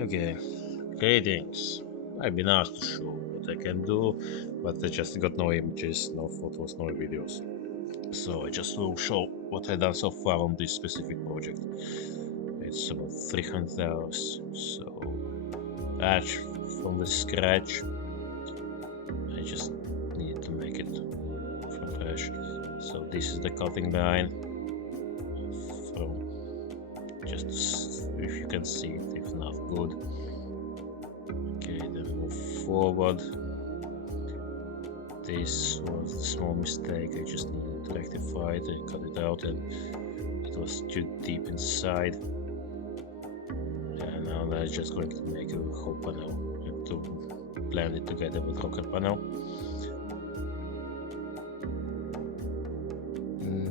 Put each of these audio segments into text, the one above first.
Okay, greetings. I've been asked to show what I can do, but I just got no images, no photos, no videos. So I just will show what I've done so far on this specific project. It's about 300 hours, so batch from the scratch. I just need to make it from fresh. So this is the cutting line from just if you can see it, if not good. Okay, then move forward. This was a small mistake, I just needed to rectify it. I cut it out and it was too deep inside. And now I'm just going to make a whole panel and to blend it together with rocker panel.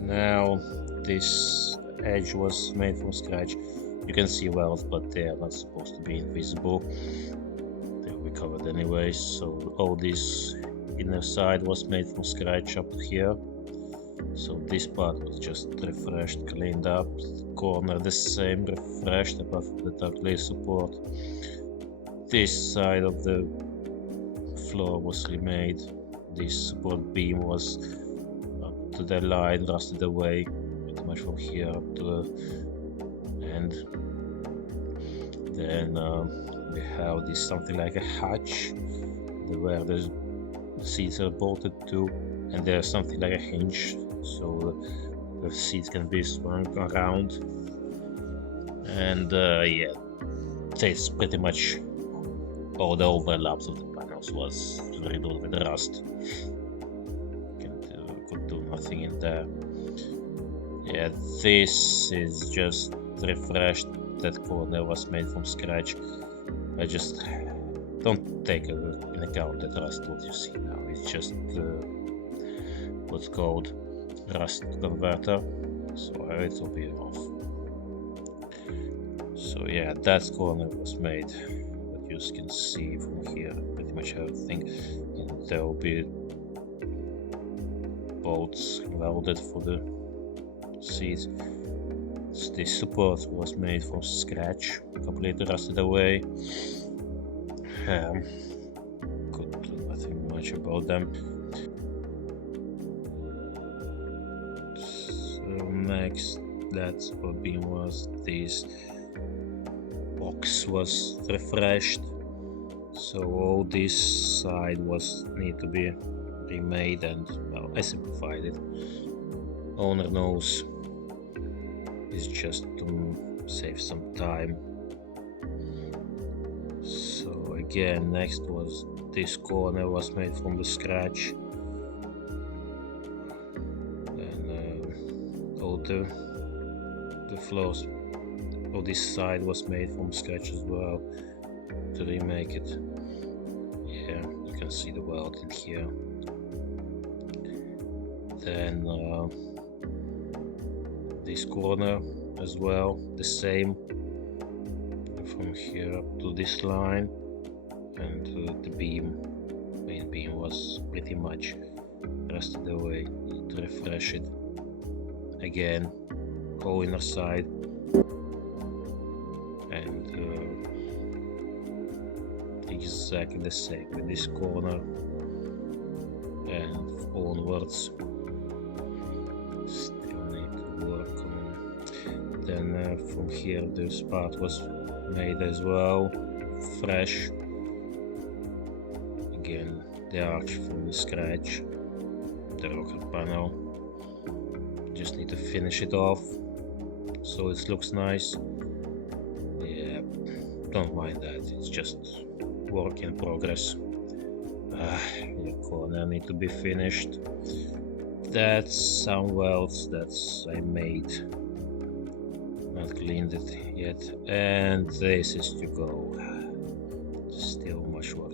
Now this edge was made from scratch. You can see wells, but they are not supposed to be invisible. They will be covered anyway. So all this inner side was made from scratch up here. So this part was just refreshed, cleaned up. The corner the same, refreshed apart from the dark layer support. This side of the floor was remade. This support beam was up to the line, rusted away, pretty much from here up to the end. Then we have this something like a hatch where the seats are bolted to, and there's something like a hinge, so the seats can be swung around. And yeah, that's pretty much all the overlaps of the panels was riddled with rust. Could do nothing in there. Yeah, this is just refreshed. That corner was made from scratch. I just don't take in account that rust what you see now. It's just what's called rust converter, so it will be off. So yeah, that corner was made, but you can see from here pretty much everything. And there will be bolts welded for the seats. This support was made from scratch, completely rusted away. Could do nothing much about them. So next, that's what beam was. This box was refreshed, so all this side was need to be remade, and well, I simplified it. Owner knows. It's just to save some time. So again, next was this corner was made from the scratch, and all the floors, all this side was made from scratch as well to remake it. Yeah, you can see the weld in here. Then this corner as well, the same, from here up to this line, and the main beam was pretty much rusted away. Need to refresh it again, whole inner side, and exactly the same with this corner and onwards. Still need to work on. Then from here this part was made as well, fresh. Again, the arch from the scratch, the rocker panel. Just need to finish it off so it looks nice. Yeah, don't mind that, it's just work in progress. The corner need to be finished. That's some welds that's I made, not cleaned it yet, and this is to go. Still much work